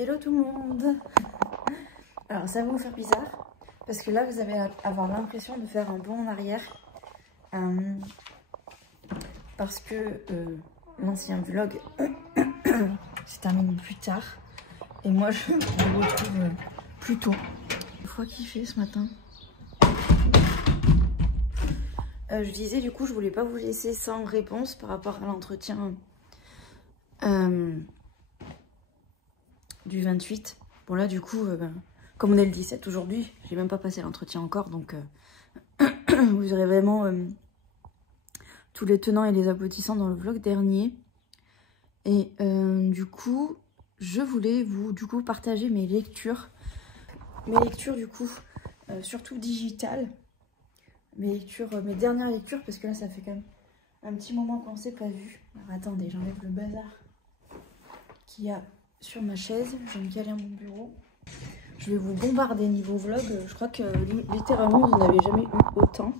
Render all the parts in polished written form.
Hello tout le monde. Alors ça va vous faire bizarre parce que là vous allez avoir l'impression de faire un bond en arrière parce que l'ancien vlog s'est terminé plus tard et moi je me retrouve plus tôt. Une fois qu'il fait ce matin. Je disais du coup je voulais pas vous laisser sans réponse par rapport à l'entretien du 28. Bon là du coup, comme on est le 17 aujourd'hui, j'ai même pas passé l'entretien encore, donc vous aurez vraiment tous les tenants et les aboutissants dans le vlog dernier. Et du coup, je voulais vous partager mes lectures. Mes lectures du coup, surtout digitales. Mes dernières lectures, parce que là ça fait quand même un petit moment qu'on s'est pas vu. Alors attendez, j'enlève le bazar qu'il y a sur ma chaise, je vais me caler à mon bureau. Je vais vous bombarder niveau vlog. Je crois que littéralement vous n'avez jamais eu autant.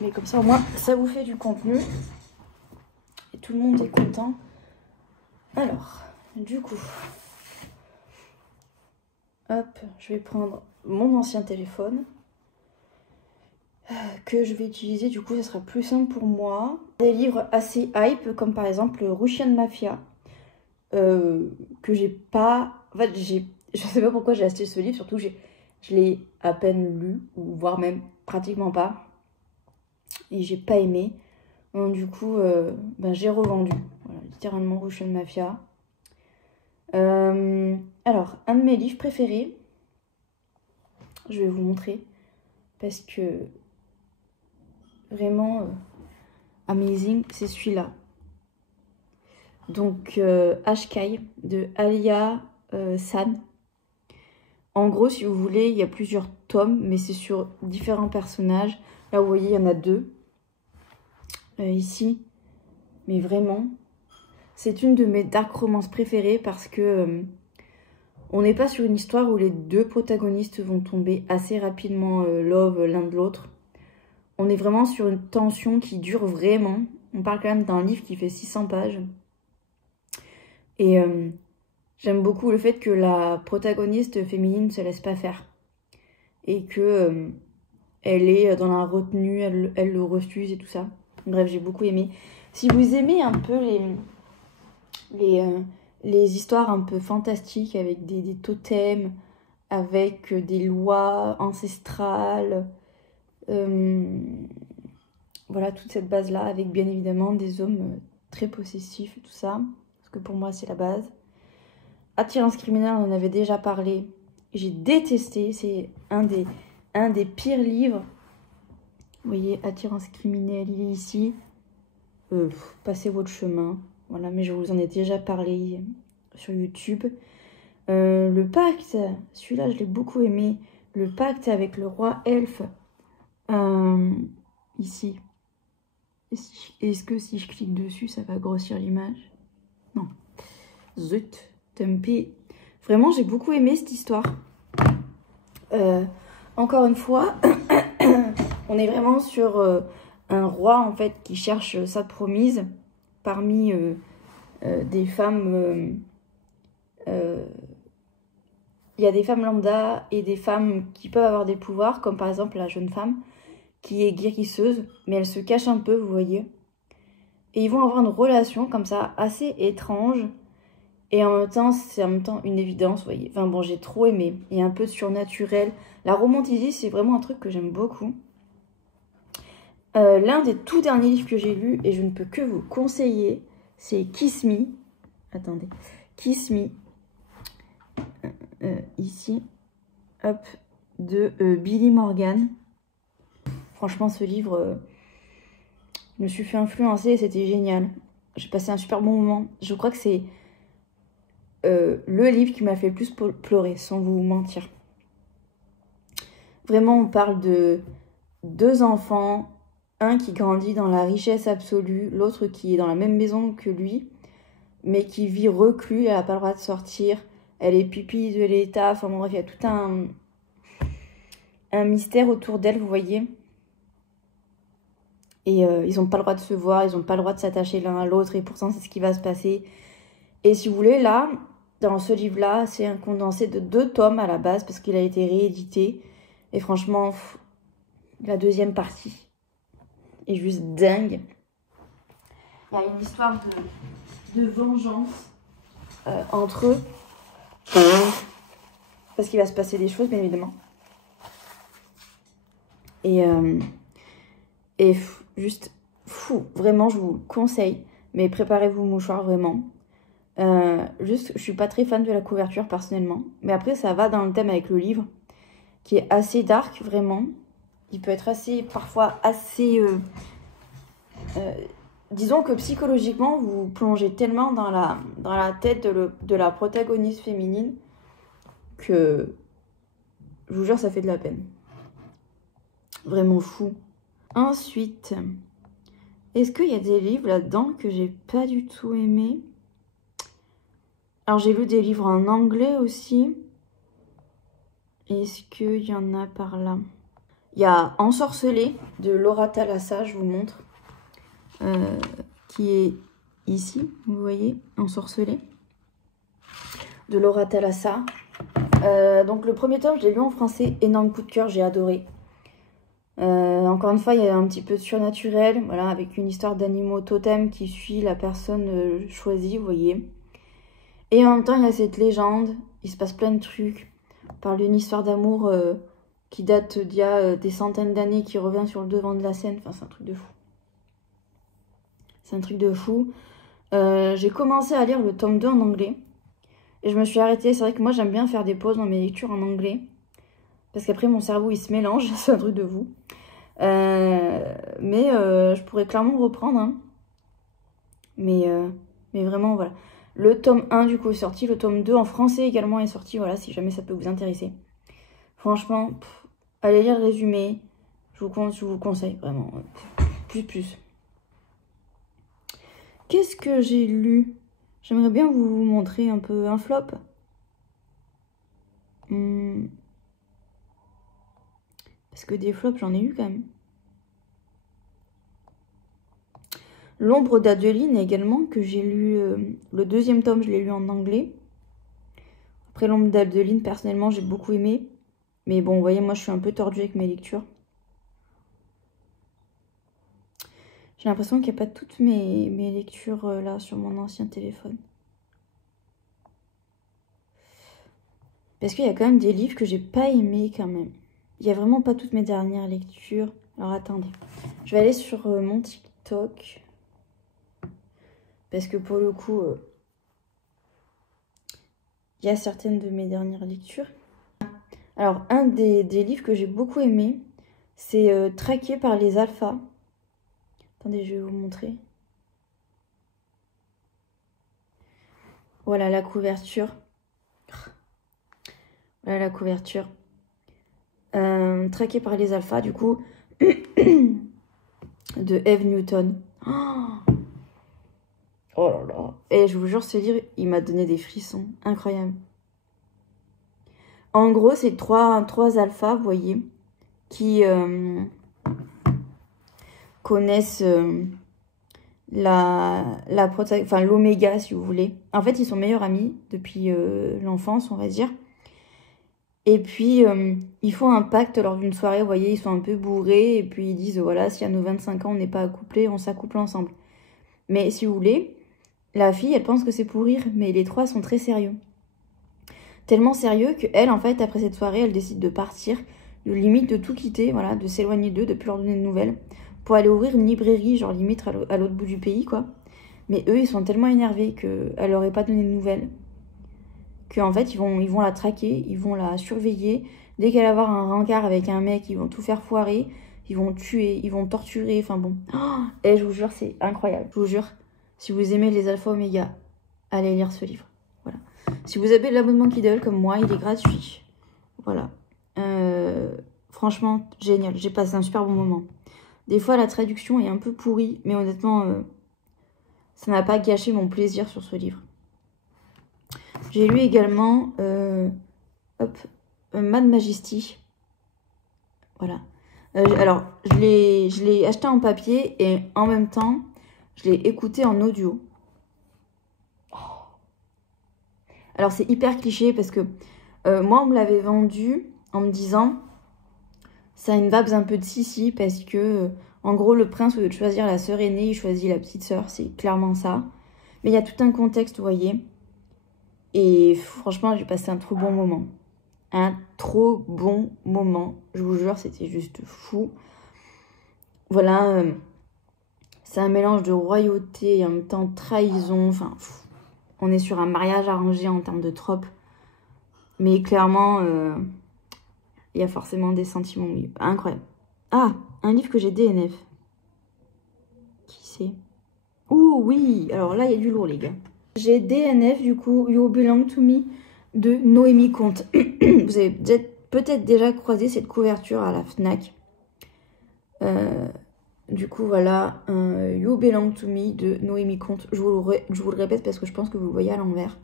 Mais comme ça au moins ça vous fait du contenu. Et tout le monde est content. Alors, du coup. Hop, je vais prendre mon ancien téléphone. Que je vais utiliser, du coup ça sera plus simple pour moi. Des livres assez hype, comme par exemple Russian Mafia. Que j'ai pas... En fait, je sais pas pourquoi j'ai acheté ce livre, surtout je l'ai à peine lu, ou voire même pratiquement pas. Et j'ai pas aimé. Donc du coup, j'ai revendu. Voilà, littéralement Russian Mafia. Alors, un de mes livres préférés, je vais vous montrer, parce que vraiment amazing, c'est celui-là. Donc, Ashkai de Alia San. En gros, si vous voulez, il y a plusieurs tomes, mais c'est sur différents personnages. Là, vous voyez, il y en a deux. Ici. Mais vraiment, c'est une de mes dark romances préférées parce que on n'est pas sur une histoire où les deux protagonistes vont tomber assez rapidement love l'un de l'autre. On est vraiment sur une tension qui dure vraiment. On parle quand même d'un livre qui fait 600 pages. Et j'aime beaucoup le fait que la protagoniste féminine ne se laisse pas faire. Et que elle est dans la retenue, elle le refuse et tout ça. Bref, j'ai beaucoup aimé. Si vous aimez un peu les histoires un peu fantastiques avec des totems, avec des lois ancestrales, voilà, toute cette base-là, avec bien évidemment des hommes très possessifs et tout ça. Parce que pour moi, c'est la base. Attirance criminelle, on en avait déjà parlé. J'ai détesté, c'est un des pires livres. Vous voyez, Attirance criminelle, il est ici. Passez votre chemin. Voilà, mais je vous en ai déjà parlé sur YouTube. Le pacte, celui-là, je l'ai beaucoup aimé. Le pacte avec le roi elfe. Ici. Est-ce que si je clique dessus, ça va grossir l'image? Non. Zut. Tumpy. Vraiment, j'ai beaucoup aimé cette histoire. Encore une fois, on est vraiment sur un roi en fait qui cherche sa promise parmi des femmes. Il y a des femmes lambda et des femmes qui peuvent avoir des pouvoirs, comme par exemple la jeune femme qui est guérisseuse, mais elle se cache un peu, vous voyez. Et ils vont avoir une relation comme ça assez étrange. Et en même temps, c'est en même temps une évidence, vous voyez. Enfin bon, j'ai trop aimé. Il y a un peu de surnaturel. La romantisie, c'est vraiment un truc que j'aime beaucoup. L'un des tout derniers livres que j'ai lu, et je ne peux que vous conseiller, c'est Kiss Me. Attendez. Kiss Me. Ici. Hop. De Billy Morgan. Franchement, ce livre, je me suis fait influencer et c'était génial. J'ai passé un super bon moment. Je crois que c'est le livre qui m'a fait le plus pleurer, sans vous mentir. Vraiment, on parle de deux enfants, un qui grandit dans la richesse absolue, l'autre qui est dans la même maison que lui, mais qui vit reclus, elle n'a pas le droit de sortir, elle est pupille de l'État, enfin bon bref, il y a tout un mystère autour d'elle, vous voyez. Et ils n'ont pas le droit de se voir, ils n'ont pas le droit de s'attacher l'un à l'autre, et pourtant c'est ce qui va se passer. Et si vous voulez, là, dans ce livre-là, c'est un condensé de 2 tomes à la base parce qu'il a été réédité. Et franchement, la deuxième partie est juste dingue. Il y a une histoire de vengeance entre eux. Parce qu'il va se passer des choses, bien évidemment. Et juste fou. Vraiment, je vous le conseille. Mais préparez-vous mouchoir, vraiment. Juste, je suis pas très fan de la couverture, personnellement. Mais après, ça va dans le thème avec le livre. Qui est assez dark, vraiment. Il peut être assez, parfois, assez... disons que psychologiquement, vous plongez tellement dans la tête de la protagoniste féminine que, je vous jure, ça fait de la peine. Vraiment fou. Ensuite, est-ce qu'il y a des livres là-dedans que j'ai pas du tout aimé? Alors, j'ai lu des livres en anglais aussi. Est-ce qu'il y en a par là? Il y a Ensorcelé de Laura Thalassa, je vous montre. Qui est ici, vous voyez, Ensorcelé. De Laura Thalassa. Donc le premier tome, je l'ai lu en français. Énorme coup de cœur, j'ai adoré. Encore une fois, il y a un petit peu de surnaturel. Voilà, avec une histoire d'animaux totems qui suit la personne choisie, vous voyez. Et en même temps, il y a cette légende. Il se passe plein de trucs. On parle d'une histoire d'amour qui date d'il y a des centaines d'années, qui revient sur le devant de la scène. Enfin, c'est un truc de fou. C'est un truc de fou. J'ai commencé à lire le tome 2 en anglais. Et je me suis arrêtée. C'est vrai que moi, j'aime bien faire des pauses dans mes lectures en anglais. Parce qu'après, mon cerveau, il se mélange. C'est un truc de fou. Mais je pourrais clairement reprendre. Hein. Mais vraiment, voilà. Le tome 1, du coup, est sorti. Le tome 2, en français également, est sorti. Voilà, si jamais ça peut vous intéresser. Franchement, allez lire le résumé. Je vous conseille, vraiment. Plus. Qu'est-ce que j'ai lu? J'aimerais bien vous montrer un peu un flop. Parce que des flops, j'en ai eu quand même. L'ombre d'Adeline également, que j'ai lu. Le deuxième tome, je l'ai lu en anglais. Après l'ombre d'Adeline, personnellement, j'ai beaucoup aimé. Mais bon, vous voyez, moi, je suis un peu tordue avec mes lectures. J'ai l'impression qu'il n'y a pas toutes mes lectures là sur mon ancien téléphone. Parce qu'il y a quand même des livres que j'ai pas aimés quand même. Il n'y a vraiment pas toutes mes dernières lectures. Alors attendez, je vais aller sur mon TikTok. Parce que pour le coup, il y a certaines de mes dernières lectures. Alors un des livres que j'ai beaucoup aimé, c'est Traqué par les alphas. Attendez, je vais vous montrer. Voilà la couverture. Voilà la couverture. Traqué par les alphas, du coup, de Eve Newton. Oh là là. Et je vous jure, ce livre, il m'a donné des frissons. Incroyable. En gros, c'est trois alphas, vous voyez, qui connaissent l'oméga, si vous voulez. En fait, ils sont meilleurs amis depuis l'enfance, on va dire. Et puis, ils font un pacte lors d'une soirée, vous voyez, ils sont un peu bourrés. Et puis, ils disent, voilà, si à nos 25 ans, on n'est pas accouplés, on s'accouple ensemble. Mais si vous voulez, la fille, elle pense que c'est pour rire. Mais les trois sont très sérieux. Tellement sérieux qu'elle, en fait, après cette soirée, elle décide de partir. De limite de tout quitter, voilà, de s'éloigner d'eux, de plus leur donner de nouvelles. Pour aller ouvrir une librairie, genre limite à l'autre bout du pays, quoi. Mais eux, ils sont tellement énervés qu'elle leur ait pas donné de nouvelles. Qu'en fait, ils vont la traquer, ils vont la surveiller. Dès qu'elle va avoir un rencard avec un mec, ils vont tout faire foirer. Ils vont tuer, ils vont torturer, enfin bon. Et je vous jure, c'est incroyable. Je vous jure, si vous aimez les alpha oméga, allez lire ce livre. Voilà. Si vous avez l'abonnement Kindle comme moi, il est gratuit. Voilà. Franchement, génial. J'ai passé un super bon moment. Des fois, la traduction est un peu pourrie, mais honnêtement, ça n'a pas gâché mon plaisir sur ce livre. J'ai lu également Mad Majesty. Voilà. Alors, je l'ai acheté en papier et en même temps, je l'ai écouté en audio. Alors c'est hyper cliché parce que moi on me l'avait vendu en me disant ça a une vibe un peu de Sissi parce que en gros le prince au lieu de choisir la sœur aînée il choisit la petite sœur, c'est clairement ça. Mais il y a tout un contexte, vous voyez. Et franchement j'ai passé un trop bon moment. Un trop bon moment, je vous jure, c'était juste fou. Voilà, c'est un mélange de royauté et en même temps trahison. Enfin, on est sur un mariage arrangé en termes de tropes. Mais clairement, il y a forcément des sentiments au milieu. Incroyable. Ah, un livre que j'ai DNF. Qui c'est? Oh oui, alors là, il y a du lourd, les gars. J'ai DNF, du coup, You Belong to Me de Noémie Comte. Vous avez peut-être déjà croisé cette couverture à la FNAC. Du coup, voilà, You Belong to Me de Noémie Comte. Je vous le répète parce que je pense que vous le voyez à l'envers.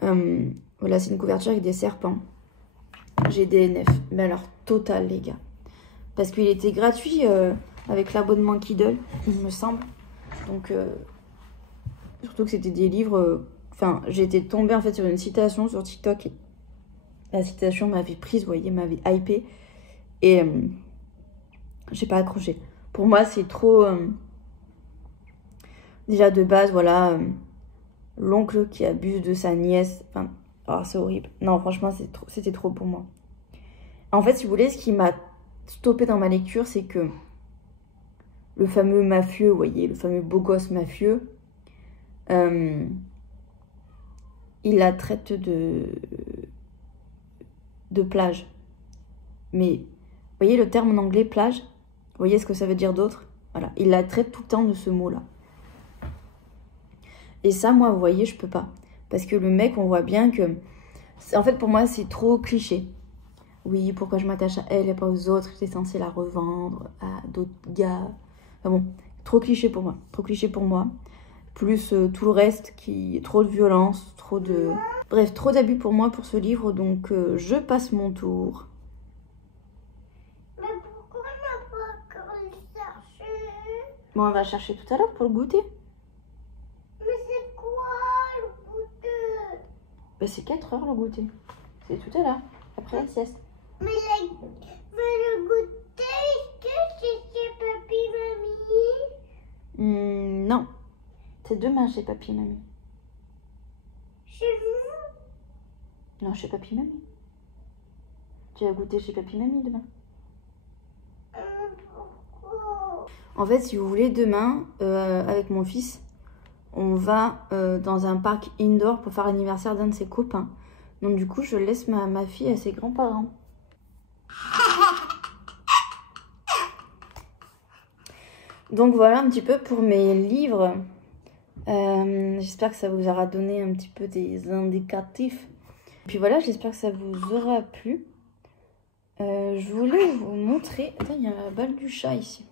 Voilà, c'est une couverture avec des serpents. J'ai DNF. Mais alors, total, les gars. Parce qu'il était gratuit avec l'abonnement Kindle, il me semble. Donc, surtout que c'était des livres... Enfin, j'étais tombée en fait sur une citation sur TikTok. Et la citation m'avait prise, vous voyez, m'avait hypée. Et j'ai pas accroché. Pour moi, c'est trop... déjà, de base, voilà... l'oncle qui abuse de sa nièce. Enfin, oh, c'est horrible. Non, franchement, c'était trop pour moi. En fait, si vous voulez, ce qui m'a stoppé dans ma lecture, c'est que le fameux mafieux, vous voyez, le fameux beau gosse mafieux, il la traite de plage. Mais, vous voyez le terme en anglais, plage? Vous voyez ce que ça veut dire d'autre? Voilà, il la traite tout le temps de ce mot-là. Et ça, moi, vous voyez, je peux pas. Parce que le mec, on voit bien que... En fait, pour moi, c'est trop cliché. Oui, pourquoi je m'attache à elle et pas aux autres? J'étais censée la revendre à d'autres gars. Enfin bon, trop cliché pour moi. Trop cliché pour moi. Plus tout le reste qui... Trop de violence, trop de... Bref, trop d'abus pour moi pour ce livre. Donc, je passe mon tour. Mais pourquoi on n'a pas encore le chercher? Bon, on va chercher tout à l'heure pour le goûter. Mais c'est quoi le goûter? Bah, c'est 4 heures le goûter. C'est tout à l'heure, après la sieste. Mais le goûter, est-ce que c'est chez papy mamie? Non. C'est demain chez papy et mamie. Chez vous? Non, chez papy et mamie. Tu vas goûter chez papy et mamie demain. Pourquoi? En fait, si vous voulez, demain, avec mon fils, on va dans un parc indoor pour faire l'anniversaire d'un de ses copains. Donc du coup, je laisse ma fille à ses grands-parents. Donc voilà un petit peu pour mes livres. J'espère que ça vous aura donné un petit peu des indicatifs. Puis voilà, j'espère que ça vous aura plu. Je voulais vous montrer... Attends, il y a la balle du chat ici.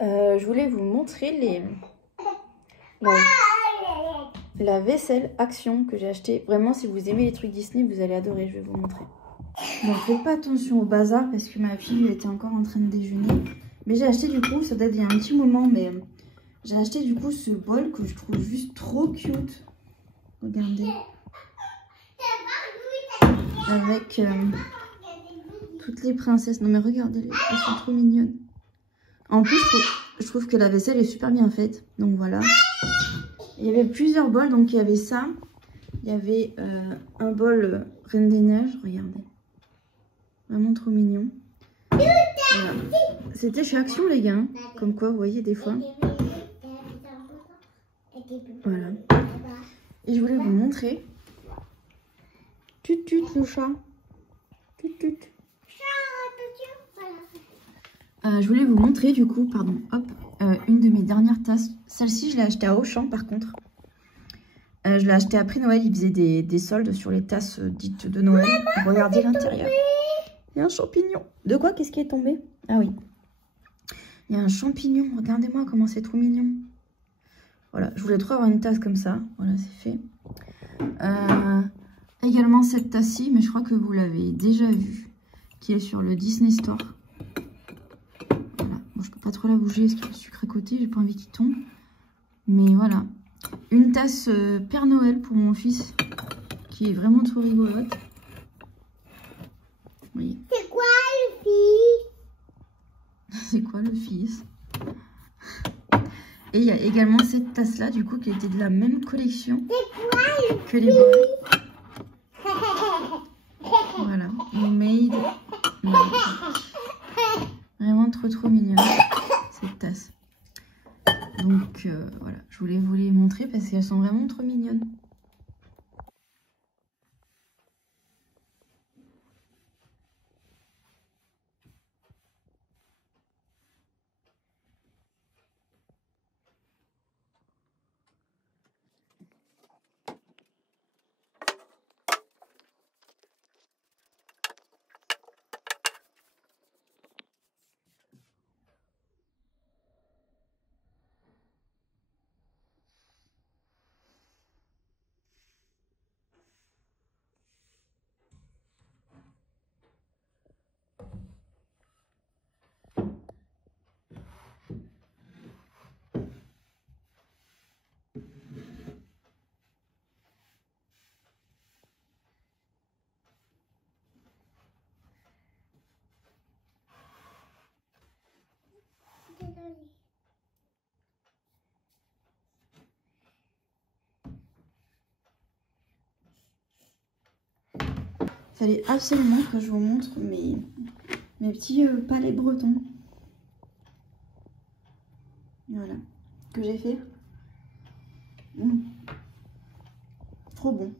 Je voulais vous montrer la vaisselle Action que j'ai acheté. Vraiment, si vous aimez les trucs Disney, vous allez adorer. Je vais vous montrer. Bon, faites pas attention au bazar parce que ma fille était encore en train de déjeuner. Mais j'ai acheté du coup, ça date d'il y a un petit moment, mais j'ai acheté du coup ce bol que je trouve juste trop cute. Regardez. Avec toutes les princesses. Non mais regardez, elles sont trop mignonnes. En plus, je trouve que la vaisselle est super bien faite. Donc voilà. Il y avait plusieurs bols, donc il y avait ça. Il y avait un bol Reine des Neiges, regardez. Vraiment trop mignon. Voilà. C'était chez Action les gars. Comme quoi, vous voyez des fois. Voilà. Et je voulais vous montrer. Tut tut le chat. Tut tut. Je voulais vous montrer du coup, pardon, hop, une de mes dernières tasses. Celle-ci, je l'ai achetée à Auchan par contre. Je l'ai achetée après Noël, ils faisaient des soldes sur les tasses dites de Noël. Regardez l'intérieur. Il y a un champignon. De quoi? Qu'est-ce qui est tombé? Ah oui. Il y a un champignon. Regardez-moi comment c'est trop mignon. Voilà, je voulais trop avoir une tasse comme ça. Voilà, c'est fait. Également cette tasse-ci, mais je crois que vous l'avez déjà vue, qui est sur le Disney Store. Voilà, bon, je peux pas trop la bouger parce qu'il y a le sucre à côté, j'ai pas envie qu'il tombe. Mais voilà, Une tasse Père Noël pour mon fils, qui est vraiment trop rigolote. Oui. C'est quoi le fils? C'est quoi le fils? Et il y a également cette tasse-là, du coup, qui était de la même collection que les bols. Voilà, made magic. Vraiment trop mignonne, cette tasse. Donc voilà, je voulais vous les montrer parce qu'elles sont vraiment trop mignonnes. Il fallait absolument que je vous montre mes petits palets bretons. Voilà, que j'ai fait. Trop bon.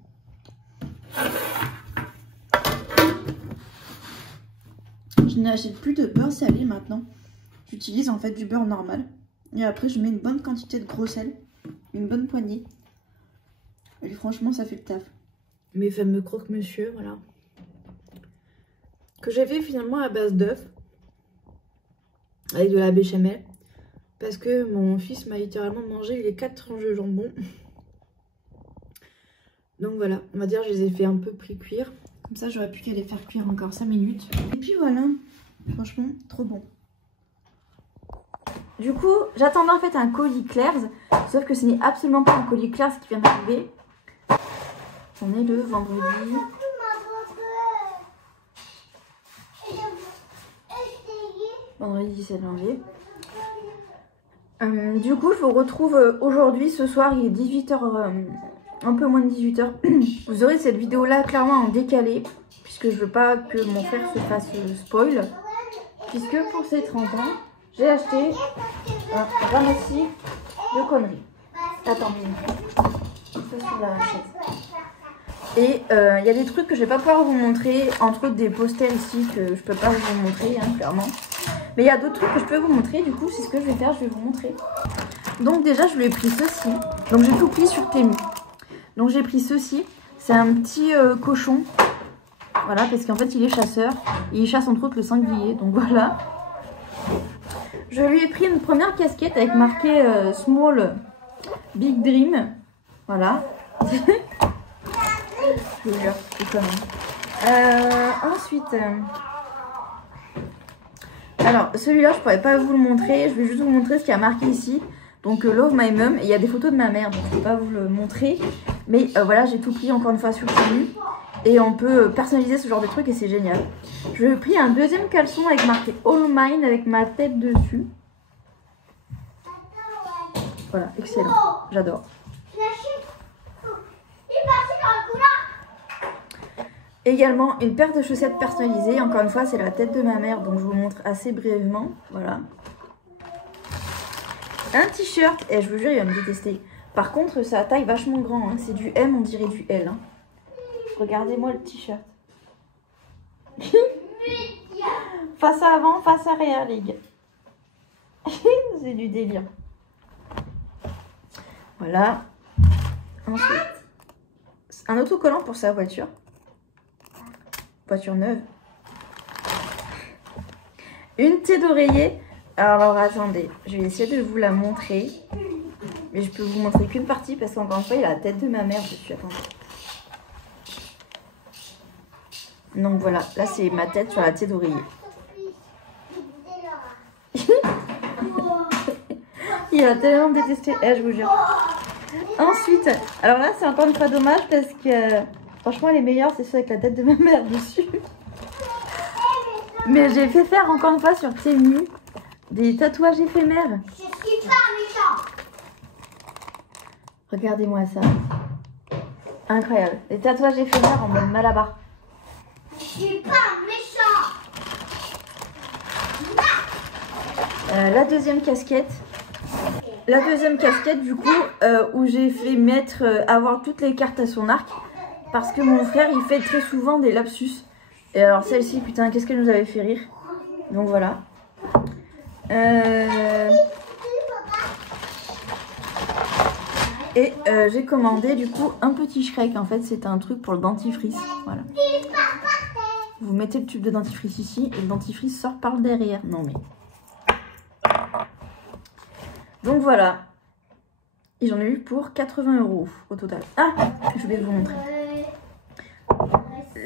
Je n'achète plus de beurre salé maintenant. J'utilise en fait du beurre normal. Et après je mets une bonne quantité de gros sel. Une bonne poignée. Et franchement ça fait le taf. Mes fameux croque-monsieur, voilà. Que j'ai fait finalement à base d'œufs. Avec de la béchamel. Parce que mon fils m'a littéralement mangé les 4 tranches de jambon. Donc voilà, on va dire que je les ai fait un peu pré-cuire. Comme ça j'aurais pu qu'à les faire cuire encore 5 minutes. Et puis voilà, franchement trop bon. Du coup, j'attendais en fait un colis Claire's. Sauf que ce n'est absolument pas un colis Claire's qui vient d'arriver. On est le vendredi. Vendredi 17 janvier. Du coup, je vous retrouve aujourd'hui, ce soir, il est 18 h, un peu moins de 18 h. Vous aurez cette vidéo-là clairement en décalé, puisque je veux pas que mon frère se fasse spoil. Puisque pour ses 30 ans, j'ai acheté un ramassis de conneries. Attends, ça sur la chaise. Et il y a des trucs que je vais pas pouvoir vous montrer, entre autres des posters ici que je peux pas vous montrer, hein, clairement. Mais il y a d'autres trucs que je peux vous montrer, du coup c'est ce que je vais faire, je vais vous montrer. Donc déjà je lui ai pris ceci, donc j'ai tout pris sur Temu. Donc j'ai pris ceci, c'est un petit cochon, voilà, parce qu'en fait il est chasseur, et il chasse entre autres le sanglier, donc voilà. Je lui ai pris une première casquette avec marqué Small Big Dream, voilà. Je vous jure, c'est quand même. Ensuite... alors, celui-là, je pourrais pas vous le montrer. Je vais juste vous montrer ce qu'il y a marqué ici. Donc, Love My Mum. Et il y a des photos de ma mère, donc je peux pas vous le montrer. Mais voilà, j'ai tout pris encore une fois sur Temu. Et on peut personnaliser ce genre de truc et c'est génial. Je ai pris un deuxième caleçon avec marqué All Mine avec ma tête dessus. Voilà, excellent. J'adore. Également une paire de chaussettes personnalisées. Encore une fois, c'est la tête de ma mère, donc je vous montre assez brièvement. Voilà. Un t-shirt, et je vous jure, il va me détester. Par contre, sa taille vachement grand, hein. C'est du M, on dirait du L. Hein. Regardez-moi le t-shirt. Face avant, face arrière, les gars. C'est du délire. Voilà. Ensuite, un autocollant pour sa voiture. Voiture neuve. Une thé d'oreiller. Alors attendez, je vais essayer de vous la montrer. Mais je peux vous montrer qu'une partie parce qu'encore une fois, il y a la tête de ma mère dessus. Attendez. Donc voilà, là c'est ma tête sur la thé d'oreiller. Il a tellement détesté. Eh, je vous jure. Ensuite, alors là c'est encore une fois dommage parce que franchement les meilleurs c'est ceux avec la tête de ma mère dessus. Mais j'ai fait faire encore une fois sur Temu des tatouages éphémères. Je suis pas méchant. Regardez-moi ça. Incroyable. Des tatouages éphémères en mode Malabar. Je suis pas méchant. La deuxième casquette. La deuxième casquette du coup où j'ai fait mettre avoir toutes les cartes à son arc. Parce que mon frère il fait très souvent des lapsus. Et alors celle-ci, putain, qu'est-ce qu'elle nous avait fait rire. Donc voilà. Et j'ai commandé du coup un petit Shrek. En fait c'est un truc pour le dentifrice. Voilà. Vous mettez le tube de dentifrice ici et le dentifrice sort par le derrière. Non mais... Donc voilà. Et j'en ai eu pour 80 € au total. Ah, je vais vous montrer.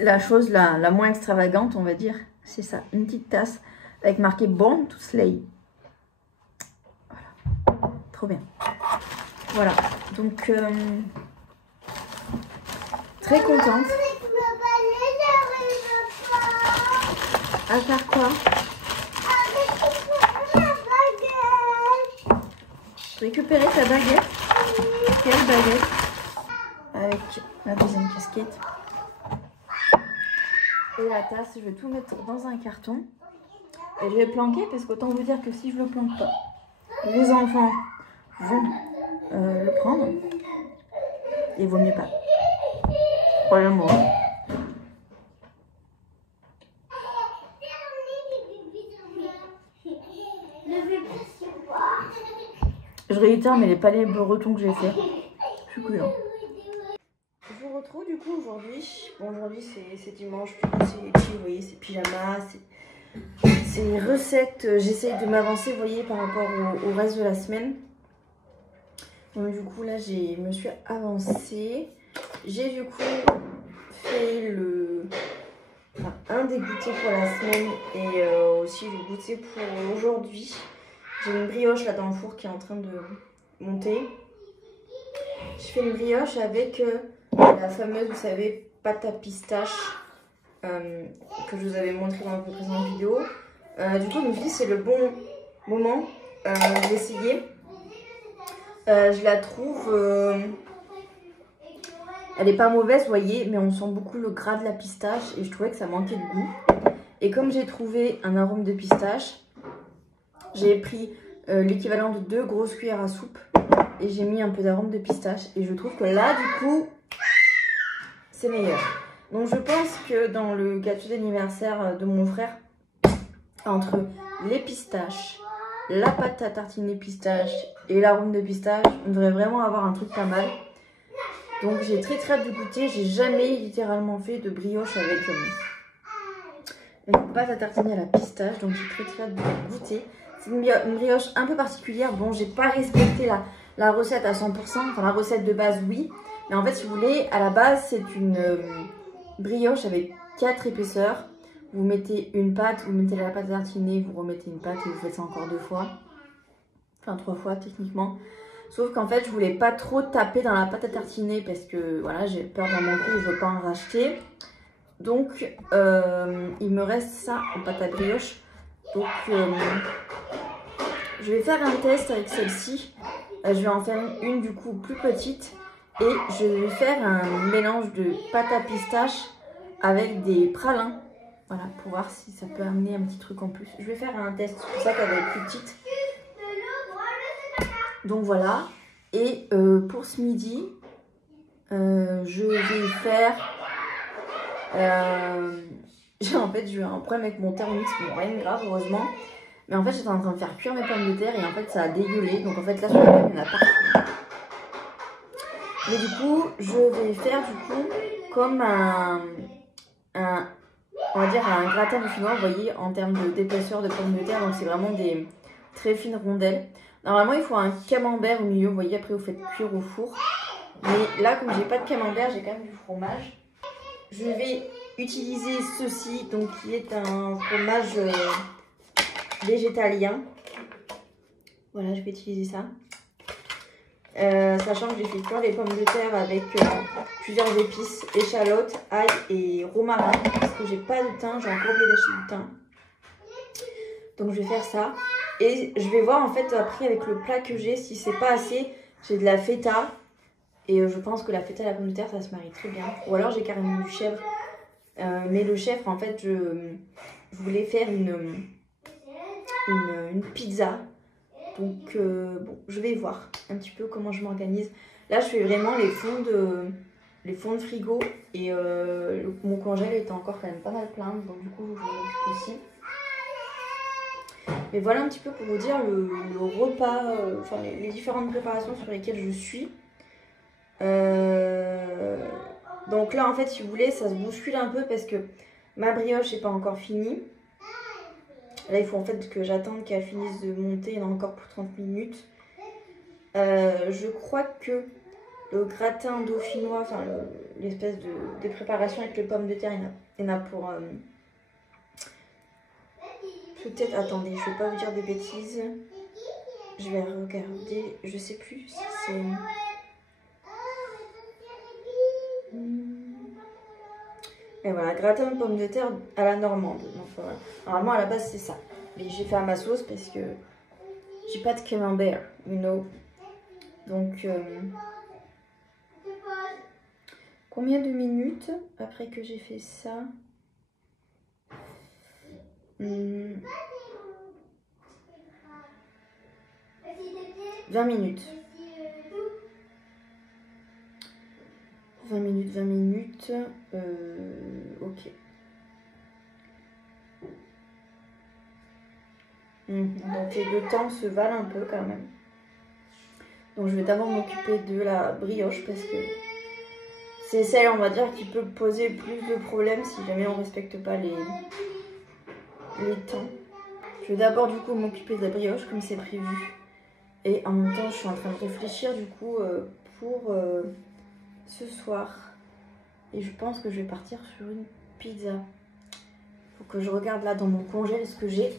La chose la moins extravagante, on va dire, c'est ça. Une petite tasse avec marqué Born to Slay. Voilà. Trop bien. Voilà. Donc, très contente. À faire quoi? Récupérer ta baguette. Quelle baguette? Avec la deuxième casquette. Et la tasse, je vais tout mettre dans un carton. Et je vais planquer parce qu'autant vous dire que si je le planque pas, les enfants vont le prendre. Et il vaut mieux pas. Croyez-moi. Je réitère, mais les palais bretons que j'ai fait. Je suis couillon. Je vous retrouve du coup aujourd'hui. Bon, aujourd'hui c'est dimanche, c'est chill, vous voyez, c'est pyjama, c'est recettes. J'essaye de m'avancer, vous voyez, par rapport au reste de la semaine. Donc du coup là, je me suis avancée. J'ai du coup fait un des goûters pour la semaine et aussi le goûter pour aujourd'hui. J'ai une brioche là dans le four qui est en train de monter. Je fais une brioche avec la fameuse, vous savez, pâte à pistache que je vous avais montré dans une précédente vidéo. Du coup, je me suis dit c'est le bon moment de l'essayer. Je la trouve... elle n'est pas mauvaise, vous voyez, mais on sent beaucoup le gras de la pistache et je trouvais que ça manquait de goût. Et comme j'ai trouvé un arôme de pistache, j'ai pris l'équivalent de 2 grosses cuillères à soupe et j'ai mis un peu d'arôme de pistache. Et je trouve que là, du coup, c'est meilleur. Donc je pense que dans le gâteau d'anniversaire de mon frère, entre les pistaches, la pâte à tartiner pistache et l'arôme de pistache, on devrait vraiment avoir un truc pas mal. Donc j'ai très hâte de goûter. J'ai jamais littéralement fait de brioche avec une pâte à tartiner à la pistache. Donc j'ai très hâte de goûter. C'est une brioche un peu particulière. Bon, j'ai pas respecté la recette à 100%. Enfin la recette de base oui. Mais en fait si vous voulez, à la base c'est une brioche avec 4 épaisseurs. Vous mettez une pâte, vous mettez la pâte à tartiner, vous remettez une pâte et vous faites ça encore 2 fois. Enfin 3 fois techniquement. Sauf qu'en fait je voulais pas trop taper dans la pâte à tartiner parce que voilà, j'ai peur d'un manquer et je veux pas en racheter. Donc il me reste ça en pâte à brioche. Donc je vais faire un test avec celle-ci. Je vais en faire une du coup plus petite. Et je vais faire un mélange de pâte à pistache avec des pralins. Voilà, pour voir si ça peut amener un petit truc en plus. Je vais faire un test, c'est pour ça qu'elle va être plus petite. Donc voilà. Et pour ce midi, je vais faire... en fait, j'ai eu un problème avec mon Thermomix, bon, rien de grave, heureusement. Mais en fait, j'étais en train de faire cuire mes pommes de terre et en fait, ça a dégueulé. Donc en fait, là, sur la table, il y en a partout. Mais du coup, je vais faire du coup comme on va dire un gratin dauphinois, vous voyez, en termes d'épaisseur de pommes de terre. Donc c'est vraiment des très fines rondelles. Normalement, il faut un camembert au milieu, vous voyez, après vous faites cuire au four. Mais là, comme j'ai pas de camembert, j'ai quand même du fromage. Je vais utiliser ceci, donc qui est un fromage végétalien. Voilà, je vais utiliser ça. Sachant que j'ai fait cuire les pommes de terre avec plusieurs épices, échalotes, ail et romarin. Parce que j'ai pas de thym, j'ai encore oublié d'acheter du thym. Donc je vais faire ça. Et je vais voir en fait après avec le plat que j'ai, si c'est pas assez, j'ai de la feta. Et je pense que la feta et la pomme de terre ça se marie très bien. Ou alors j'ai carrément du chèvre. Mais le chèvre en fait je voulais faire une pizza. Donc bon, je vais voir un petit peu comment je m'organise. Là je fais vraiment les fonds de frigo. Et mon congèle était encore quand même pas mal plein. Donc du coup je m'occupe aussi. Mais voilà un petit peu pour vous dire le repas, enfin les différentes préparations sur lesquelles je suis. Donc là en fait si vous voulez ça se bouscule un peu parce que ma brioche n'est pas encore finie. Là il faut en fait que j'attende qu'elle finisse de monter, il y en a encore pour 30 minutes. Je crois que le gratin dauphinois, enfin l'espèce de préparation avec les pommes de terre, il y en a pour... peut-être, attendez, je vais pas vous dire des bêtises. Je vais regarder, je sais plus si c'est... Et voilà, gratin de pommes de terre à la normande. Donc voilà. Normalement à la base c'est ça. Mais j'ai fait à ma sauce parce que j'ai pas de camembert, you know. Donc combien de minutes après que j'ai fait ça? 20 minutes. 20 minutes, ok. Donc les deux temps se valent un peu quand même. Donc je vais d'abord m'occuper de la brioche parce que c'est celle, on va dire, qui peut poser plus de problèmes si jamais on respecte pas les temps. Je vais d'abord du coup m'occuper de la brioche comme c'est prévu. Et en même temps je suis en train de réfléchir du coup pour... ce soir, et je pense que je vais partir sur une pizza. Faut que je regarde là dans mon congèle ce que j'ai.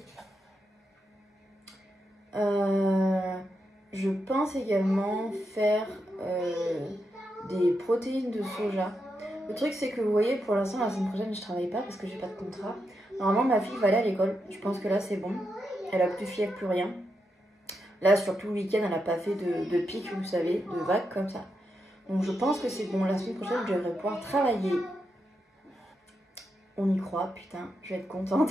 Je pense également faire des protéines de soja. Le truc c'est que vous voyez, pour l'instant la semaine prochaine je travaille pas parce que j'ai pas de contrat. Normalement ma fille va aller à l'école, je pense que là c'est bon. Elle a plus fièvre, plus rien. Là surtout le week-end elle a pas fait de pic, vous savez, de vagues comme ça. Donc je pense que c'est bon, la semaine prochaine je devrais pouvoir travailler. On y croit, putain, je vais être contente.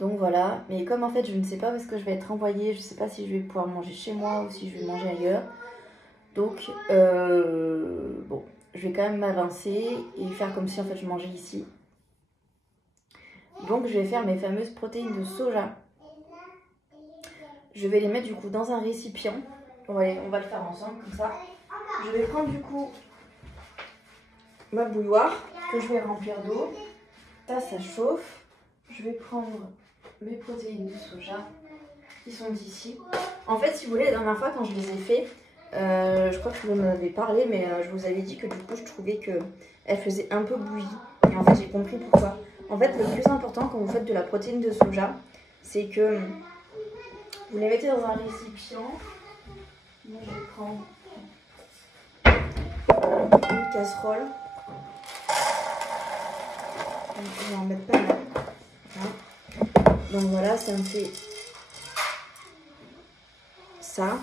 Donc voilà, mais comme en fait je ne sais pas où est-ce que je vais être envoyée, je ne sais pas si je vais pouvoir manger chez moi ou si je vais manger ailleurs. Donc bon, je vais quand même m'avancer et faire comme si en fait je mangeais ici. Donc je vais faire mes fameuses protéines de soja. Je vais les mettre du coup dans un récipient. On va le faire ensemble comme ça. Je vais prendre du coup ma bouilloire que je vais remplir d'eau. Ça chauffe. Je vais prendre mes protéines de soja qui sont ici. En fait, si vous voulez, la dernière fois quand je les ai fait, je crois que je vous en avais parlé, mais je vous avais dit que du coup je trouvais qu'elle faisait un peu bouillie. Et en fait, j'ai compris pourquoi. En fait, le plus important quand vous faites de la protéine de soja, c'est que vous les mettez dans un récipient. Moi, je vais prendre une casserole. Je vais en mettre pas mal. Donc voilà, ça me fait ça.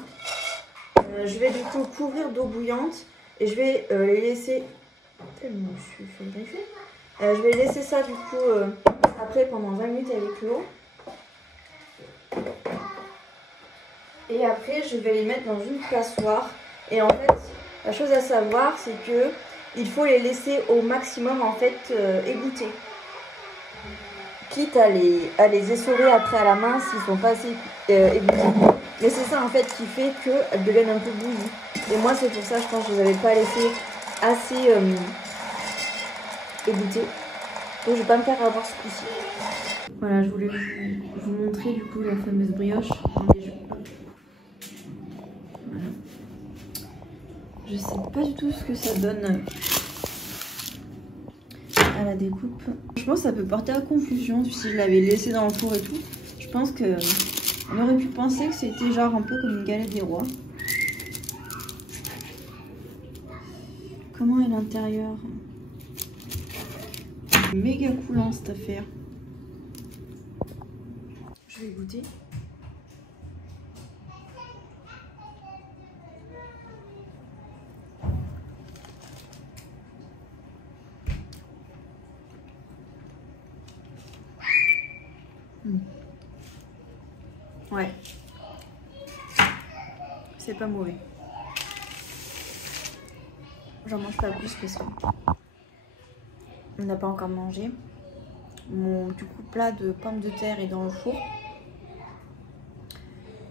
Je vais du coup couvrir d'eau bouillante et je vais les laisser... Je vais laisser ça du coup après pendant 20 minutes avec l'eau. Et après, je vais les mettre dans une passoire. Et en fait, la chose à savoir, c'est que il faut les laisser au maximum en fait égoutter. Quitte à les essorer après à la main s'ils sont pas assez égouttés. Mais c'est ça en fait qui fait qu'elles deviennent un peu bouillies. Et moi, c'est pour ça, je pense que je ne les avais pas laissées assez égouttées. Donc, je vais pas me faire avoir ce coup-ci. Voilà, je voulais vous montrer du coup la fameuse brioche. Voilà. Je sais pas du tout ce que ça donne à la découpe. Franchement, ça peut porter à confusion si je l'avais laissé dans le four et tout. Je pense que On aurait pu penser que c'était genre un peu comme une galette des rois. Comment est l'intérieur? Méga coulant cette affaire. Je vais goûter. Ouais. C'est pas mauvais. J'en mange pas plus parce que on n'a pas encore mangé. Mon du coup plat de pommes de terre est dans le four.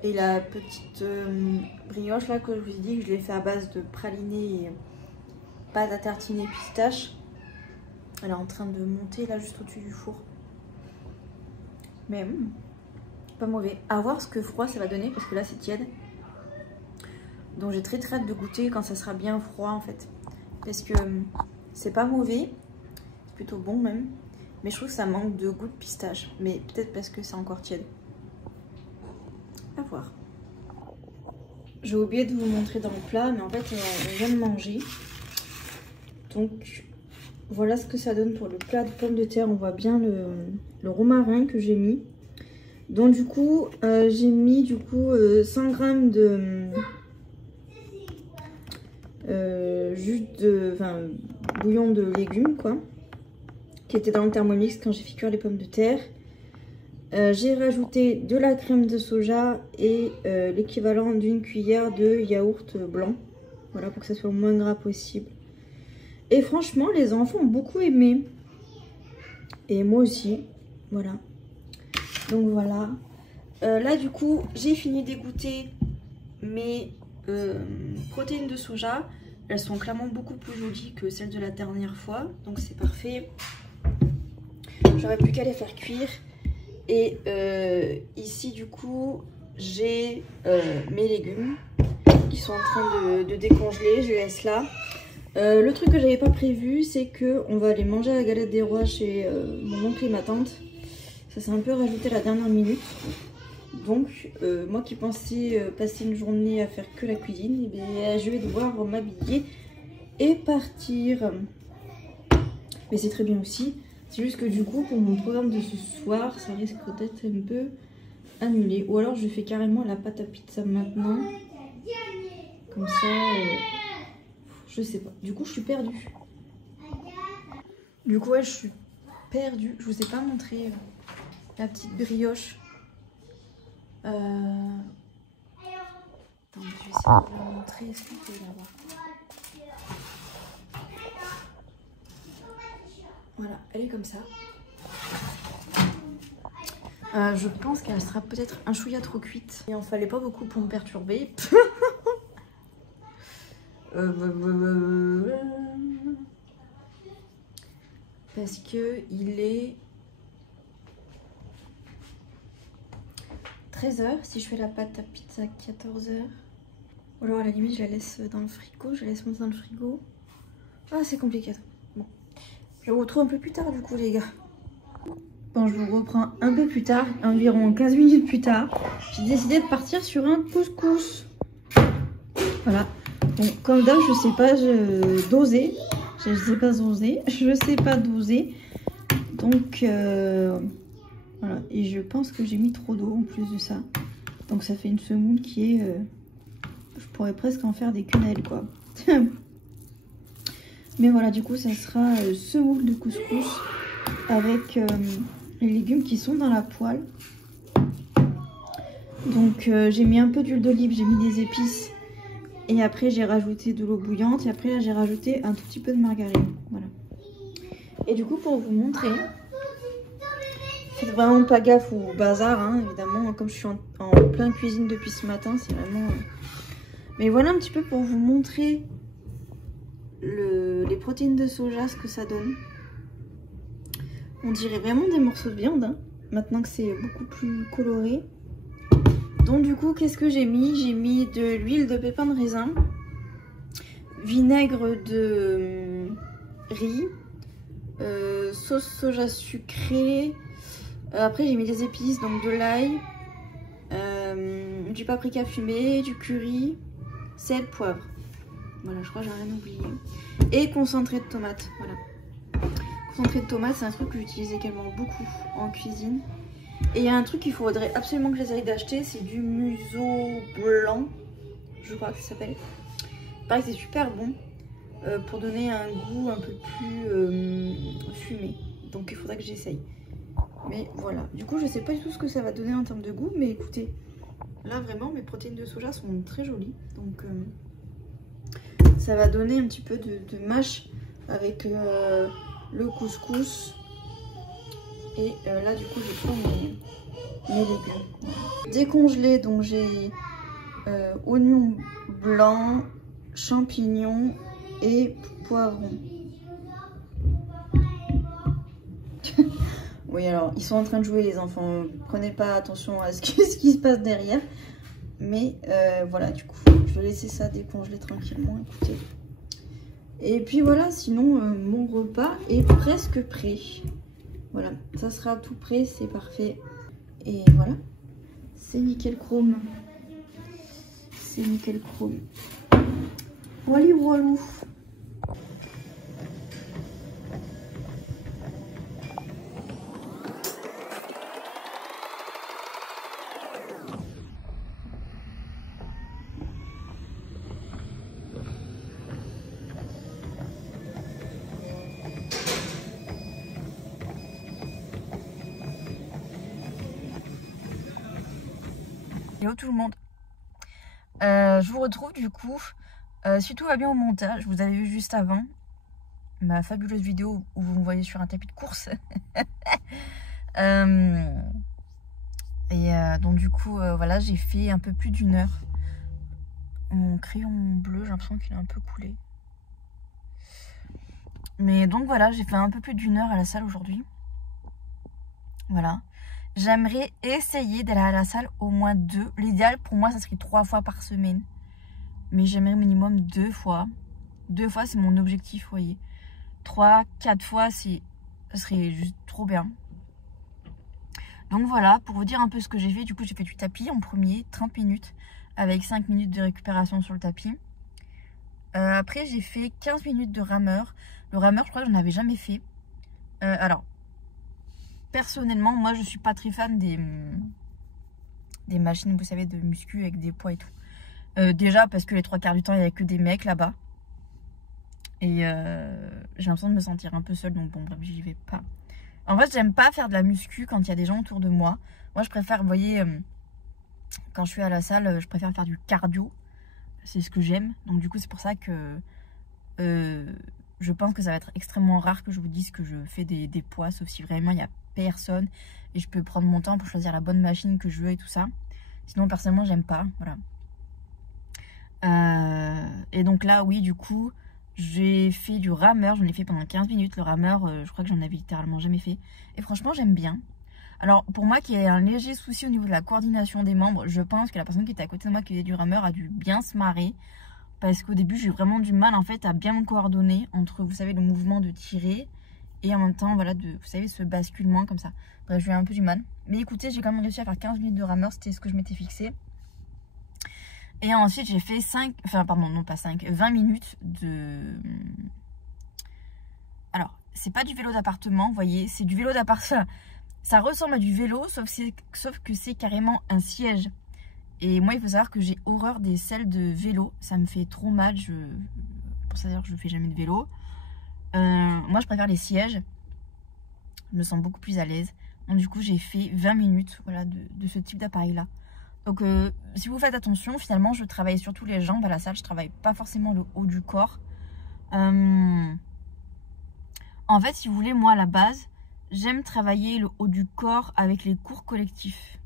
Et la petite brioche là que je vous ai dit que je l'ai fait à base de praliné et pâte à tartiner pistache. Elle est en train de monter là juste au-dessus du four. Mais pas mauvais. À voir ce que froid ça va donner parce que là c'est tiède. Donc j'ai très hâte de goûter quand ça sera bien froid en fait. Parce que c'est pas mauvais. C'est plutôt bon même. Mais je trouve que ça manque de goût de pistache. Mais peut-être parce que c'est encore tiède. À voir. J'ai oublié de vous montrer dans le plat. Mais en fait on vient de manger. Donc voilà ce que ça donne pour le plat de pommes de terre. On voit bien le romarin que j'ai mis. Donc du coup j'ai mis 100 g de bouillon de légumes quoi, qui était dans le Thermomix quand j'ai fait cuire les pommes de terre. J'ai rajouté de la crème de soja et l'équivalent d'une cuillère de yaourt blanc, voilà, pour que ça soit le moins gras possible. Et franchement les enfants ont beaucoup aimé et moi aussi, voilà. Donc voilà, là du coup j'ai fini d'égoutter mes protéines de soja. Elles sont clairement beaucoup plus jolies que celles de la dernière fois, donc c'est parfait. J'aurais plus qu'à les faire cuire. Et ici du coup j'ai mes légumes qui sont en train de décongeler, je les laisse là. Le truc que j'avais pas prévu, c'est que on va aller manger à la galette des rois chez mon oncle et ma tante. Ça s'est un peu rajouté à la dernière minute. Donc moi qui pensais passer une journée à faire que la cuisine, eh bien, je vais devoir m'habiller et partir. Mais c'est très bien aussi. C'est juste que du coup pour mon programme de ce soir, ça risque d'être un peu annulé. Ou alors je fais carrément la pâte à pizza maintenant. Comme ça, je sais pas. Du coup je suis perdue. Du coup ouais, je suis perdue. Je vous ai pas montré la petite brioche. Attends, je vais essayer de la montrer. Est-ce qu'on peut la voir? Voilà, elle est comme ça. Je pense qu'elle sera peut-être un chouïa trop cuite. Il en fallait pas beaucoup pour me perturber. Parce que il est 13 h. Si je fais la pâte à pizza à 14 h. Ou alors à la limite je la laisse dans le frigo. Je la laisse monter dans le frigo. Ah c'est compliqué. Bon. Je vous retrouve un peu plus tard du coup les gars. Bon, je vous reprends un peu plus tard, environ 15 minutes plus tard. J'ai décidé de partir sur un couscous. Voilà. Bon, comme d'hab, je sais pas doser. Je sais pas doser. Je sais pas doser. Donc voilà. Et je pense que j'ai mis trop d'eau en plus de ça. Donc ça fait une semoule qui est... je pourrais presque en faire des quenelles quoi. Mais voilà, du coup, ça sera semoule de couscous avec les légumes qui sont dans la poêle. Donc j'ai mis un peu d'huile d'olive, j'ai mis des épices. Et après, j'ai rajouté de l'eau bouillante. Et après, là, j'ai rajouté un tout petit peu de margarine. Voilà. Et du coup, pour vous montrer... Faites vraiment pas gaffe au bazar, hein, évidemment. Comme je suis en pleine cuisine depuis ce matin, c'est vraiment... Mais voilà un petit peu pour vous montrer les protéines de soja, ce que ça donne. On dirait vraiment des morceaux de viande, hein, maintenant que c'est beaucoup plus coloré. Donc du coup, qu'est-ce que j'ai mis? J'ai mis de l'huile de pépins de raisin, vinaigre de riz, sauce soja sucrée. Après j'ai mis des épices, donc de l'ail, du paprika fumé, du curry, sel, poivre. Voilà, je crois que j'ai rien oublié. Et concentré de tomate, voilà. Concentré de tomate, c'est un truc que j'utilise également beaucoup en cuisine. Et il y a un truc qu'il faudrait absolument que j'essaye d'acheter, c'est du museau blanc, je crois que ça s'appelle. Pareil, c'est super bon pour donner un goût un peu plus fumé. Donc il faudrait que j'essaye. Mais voilà, du coup je sais pas du tout ce que ça va donner en termes de goût, mais écoutez, là vraiment mes protéines de soja sont très jolies. Donc ça va donner un petit peu de mâche avec le couscous. Et là du coup je prends mes légumes. Décongelé, donc j'ai oignons blancs, champignons et poivrons. Oui, alors ils sont en train de jouer les enfants, prenez pas attention à ce qui se passe derrière. Mais voilà, du coup je vais laisser ça décongeler tranquillement, écoutez. Et puis voilà, sinon mon repas est presque prêt. Voilà, ça sera tout prêt, c'est parfait. Et voilà, c'est nickel chrome. C'est nickel chrome. Voilà, voilà. Hello tout le monde, je vous retrouve du coup, si tout va bien au montage, vous avez vu juste avant ma fabuleuse vidéo où vous me voyez sur un tapis de course. Donc du coup voilà, j'ai fait un peu plus d'1 heure. Mon crayon bleu, j'ai l'impression qu'il est un peu coulé. Mais donc voilà, j'ai fait un peu plus d'1 heure à la salle aujourd'hui. Voilà. J'aimerais essayer d'aller à la salle au moins 2. L'idéal pour moi, ça serait 3 fois par semaine. Mais j'aimerais minimum 2 fois. 2 fois, c'est mon objectif, vous voyez. 3, 4 fois, ça serait juste trop bien. Donc voilà, pour vous dire un peu ce que j'ai fait. Du coup, j'ai fait du tapis en premier, 30 minutes. Avec 5 minutes de récupération sur le tapis. Après, j'ai fait 15 minutes de rameur. Le rameur, je crois que je n'en avais jamais fait. Alors... Personnellement, moi je suis pas très fan des machines, vous savez, de muscu avec des poids et tout. Déjà parce que les 3 quarts du temps, il n'y a que des mecs là-bas. Et j'ai l'impression de me sentir un peu seule, donc bon, bref, j'y vais pas. En fait, j'aime pas faire de la muscu quand il y a des gens autour de moi. Moi, je préfère, vous voyez, quand je suis à la salle, je préfère faire du cardio. C'est ce que j'aime. Donc du coup, c'est pour ça que je pense que ça va être extrêmement rare que je vous dise que je fais des poids, sauf si vraiment il y a personne et je peux prendre mon temps pour choisir la bonne machine que je veux et tout ça. Sinon personnellement j'aime pas, voilà. Et donc là oui, du coup j'ai fait du rameur, j'en ai fait pendant 15 minutes. Le rameur, je crois que j'en avais littéralement jamais fait et franchement j'aime bien. Alors pour moi qui ai un léger souci au niveau de la coordination des membres, je pense que la personne qui était à côté de moi qui faisait du rameur a dû bien se marrer. Parce qu'au début, j'ai vraiment du mal en fait à bien me coordonner entre, vous savez, le mouvement de tirer et en même temps, voilà, vous savez, ce basculement comme ça. Bref, j'ai eu un peu du mal. Mais écoutez, j'ai quand même réussi à faire 15 minutes de rameur, c'était ce que je m'étais fixé. Et ensuite, j'ai fait 20 minutes de... Alors, c'est pas du vélo d'appartement, vous voyez, c'est du vélo d'appartement. Ça ressemble à du vélo, sauf que c'est carrément un siège. Et moi, il faut savoir que j'ai horreur des selles de vélo. Ça me fait trop mal. Pour ça, d'ailleurs, je ne fais jamais de vélo. Moi, je préfère les sièges. Je me sens beaucoup plus à l'aise. Donc, du coup, j'ai fait 20 minutes voilà, de ce type d'appareil-là. Donc, si vous faites attention, finalement, je travaille surtout les jambes à la salle. Je ne travaille pas forcément le haut du corps. En fait, si vous voulez, moi, à la base, j'aime travailler le haut du corps avec les cours collectifs.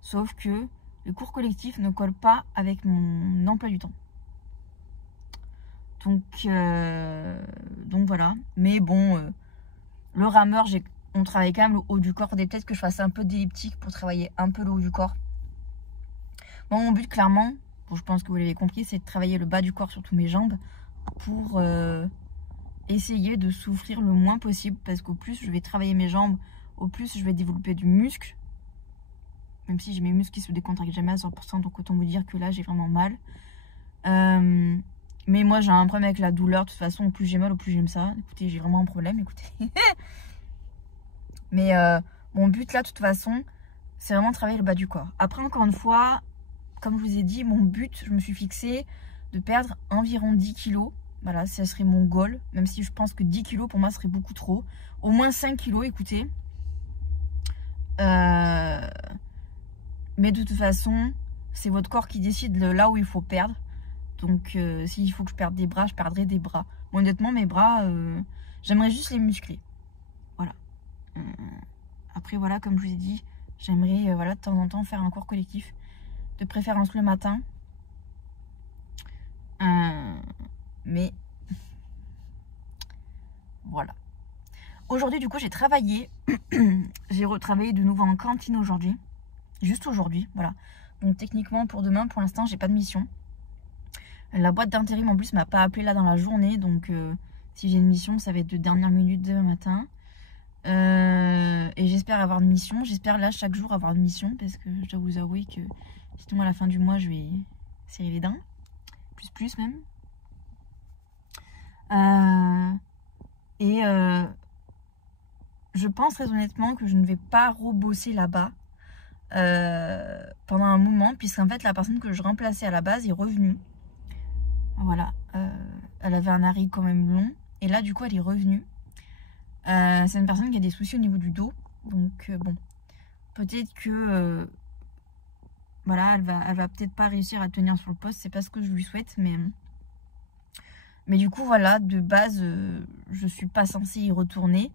Sauf que le cours collectif ne colle pas avec mon emploi du temps. Donc voilà. Mais bon, le rameur, on travaille quand même le haut du corps. Faudrait peut-être que je fasse un peu d'elliptique pour travailler un peu le haut du corps. Bon, mon but, clairement, bon, je pense que vous l'avez compris, c'est de travailler le bas du corps sur toutes mes jambes pour essayer de souffrir le moins possible. Parce qu'au plus je vais travailler mes jambes, au plus je vais développer du muscle. Même si j'ai mes muscles qui se décontractent jamais à 100%, donc autant vous dire que là j'ai vraiment mal. Mais moi j'ai un problème avec la douleur. De toute façon, au plus j'ai mal, au plus j'aime ça. Écoutez, j'ai vraiment un problème, écoutez. Mais mon but là, de toute façon, c'est vraiment de travailler le bas du corps. Après, encore une fois, comme je vous ai dit, mon but, je me suis fixé de perdre environ 10 kilos. Voilà, ça serait mon goal. Même si je pense que 10 kilos pour moi serait beaucoup trop. Au moins 5 kilos, écoutez. Mais de toute façon, c'est votre corps qui décide là où il faut perdre. Donc s'il faut que je perde des bras, je perdrai des bras. Bon, honnêtement, mes bras, j'aimerais juste les muscler. Voilà. Après, voilà, comme je vous ai dit, j'aimerais voilà, de temps en temps faire un cours collectif. De préférence le matin. Mais voilà. Aujourd'hui, du coup, j'ai travaillé. J'ai retravaillé de nouveau en cantine aujourd'hui. Juste aujourd'hui, voilà. Donc techniquement, pour demain, pour l'instant, j'ai pas de mission. La boîte d'intérim, en plus, m'a pas appelé là dans la journée. Donc, si j'ai une mission, ça va être de dernière minute demain matin. Et j'espère avoir une mission. J'espère là, chaque jour, avoir une mission. Parce que je dois vous avouer que sinon, à la fin du mois, je vais serrer les dents. Plus même. Je pense très honnêtement que je ne vais pas rebosser là-bas pendant un moment, puisqu'en fait la personne que je remplaçais à la base est revenue. Voilà, elle avait un arrêt quand même long, et là du coup elle est revenue. C'est une personne qui a des soucis au niveau du dos, donc bon, peut-être que voilà, elle va peut-être pas réussir à tenir sur le poste, c'est pas ce que je lui souhaite, mais du coup voilà, de base je suis pas censée y retourner.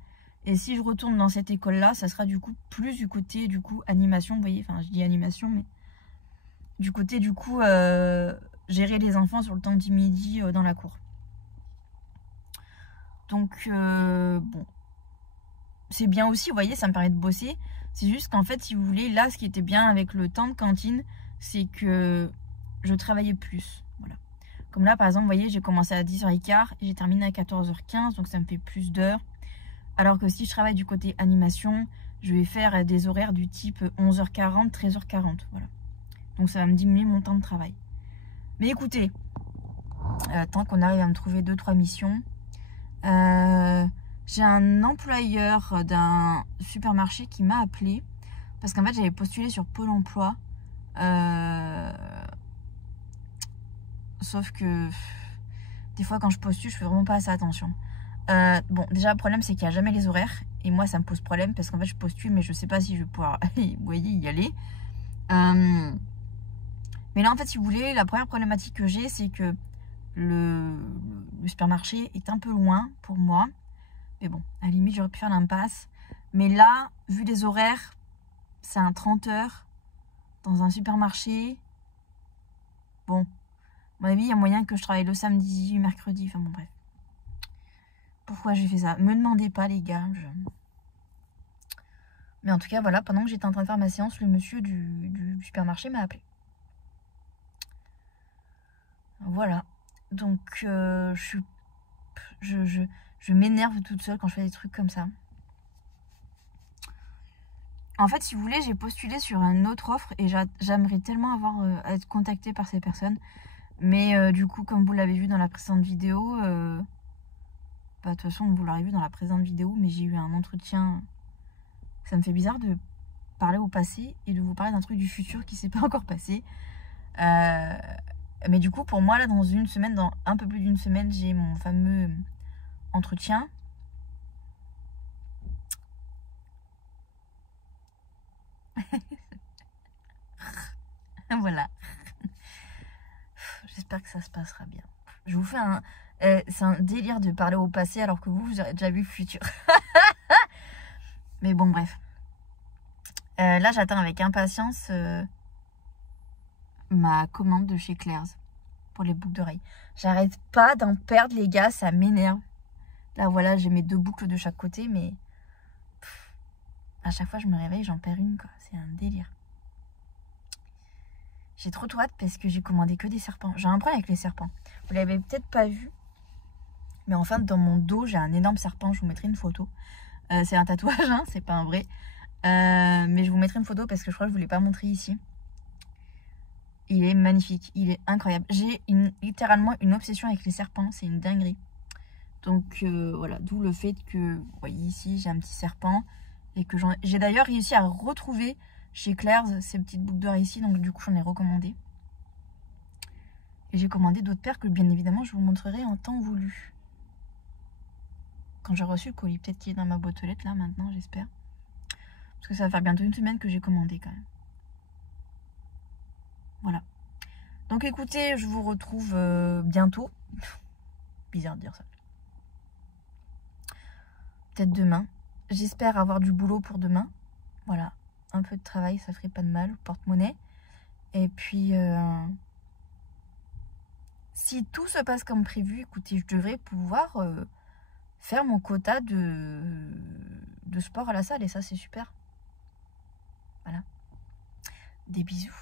Et si je retourne dans cette école-là, ça sera du coup plus du côté du coup animation, vous voyez, enfin je dis animation, mais du côté du coup gérer les enfants sur le temps du midi dans la cour. Donc bon, c'est bien aussi, vous voyez, ça me permet de bosser. C'est juste qu'en fait, si vous voulez, là, ce qui était bien avec le temps de cantine, c'est que je travaillais plus, voilà. Comme là, par exemple, vous voyez, j'ai commencé à 10h15 et j'ai terminé à 14h15, donc ça me fait plus d'heures. Alors que si je travaille du côté animation, je vais faire des horaires du type 11h40, 13h40. Voilà. Donc ça va me diminuer mon temps de travail. Mais écoutez, tant qu'on arrive à me trouver 2-3 missions, j'ai un employeur d'un supermarché qui m'a appelé. Parce qu'en fait, j'avais postulé sur Pôle emploi. Sauf que des fois, quand je postule, je fais vraiment pas assez attention. Bon, déjà le problème c'est qu'il n'y a jamais les horaires et moi ça me pose problème parce qu'en fait je postule mais je sais pas si je vais pouvoir vous voyez, y aller. Mais là en fait si vous voulez, la première problématique que j'ai c'est que le supermarché est un peu loin pour moi. Mais bon, à la limite j'aurais pu faire l'impasse. Mais là, vu les horaires, c'est un 30 heures dans un supermarché. Bon, à mon avis il y a moyen que je travaille le samedi, mercredi, enfin bon bref. Pourquoi j'ai fait ça? Me demandez pas les gars. Mais en tout cas voilà, pendant que j'étais en train de faire ma séance, le monsieur du supermarché m'a appelé. Voilà. Donc je m'énerve toute seule quand je fais des trucs comme ça. En fait si vous voulez, j'ai postulé sur une autre offre et j'aimerais tellement avoir à être contactée par ces personnes. Mais du coup comme vous l'avez vu dans la précédente vidéo... de toute façon, vous l'aurez vu dans la présente vidéo, mais j'ai eu un entretien. Ça me fait bizarre de parler au passé et de vous parler d'un truc du futur qui ne s'est pas encore passé. Mais du coup, pour moi, là, dans une semaine, dans un peu plus d'une semaine, j'ai mon fameux entretien. Voilà. J'espère que ça se passera bien. Je vous fais un... c'est un délire de parler au passé alors que vous avez déjà vu le futur. Mais bon, bref. Là, j'attends avec impatience ma commande de chez Claire's pour les boucles d'oreilles. J'arrête pas d'en perdre, les gars, ça m'énerve. Là, voilà, j'ai mes 2 boucles de chaque côté, mais à chaque fois, je me réveille, j'en perds une, quoi. C'est un délire. J'ai trop hâte parce que j'ai commandé que des serpents. J'ai un problème avec les serpents. Vous l'avez peut-être pas vu. Mais enfin, dans mon dos, j'ai un énorme serpent. Je vous mettrai une photo. C'est un tatouage, hein, c'est pas un vrai. Mais je vous mettrai une photo parce que je crois que je ne vous l'ai pas montré ici. Il est magnifique, il est incroyable. J'ai littéralement une obsession avec les serpents, c'est une dinguerie. Donc voilà, d'où le fait que, vous voyez ici, j'ai un petit serpent. Et que j'ai d'ailleurs réussi à retrouver chez Claire's ces petites boucles d'or ici. Donc du coup, j'en ai recommandé. Et j'ai commandé d'autres paires que bien évidemment, je vous montrerai en temps voulu. Quand j'ai reçu le colis, peut-être qu'il est dans ma boîte aux lettres là maintenant, j'espère. Parce que ça va faire bientôt une semaine que j'ai commandé quand même. Voilà. Donc écoutez, je vous retrouve bientôt. Bizarre de dire ça. Peut-être demain. J'espère avoir du boulot pour demain. Voilà. Un peu de travail, ça ferait pas de mal. Porte-monnaie. Et puis, si tout se passe comme prévu, écoutez, je devrais pouvoir faire mon quota de sport à la salle. Et ça, c'est super. Voilà. Des bisous.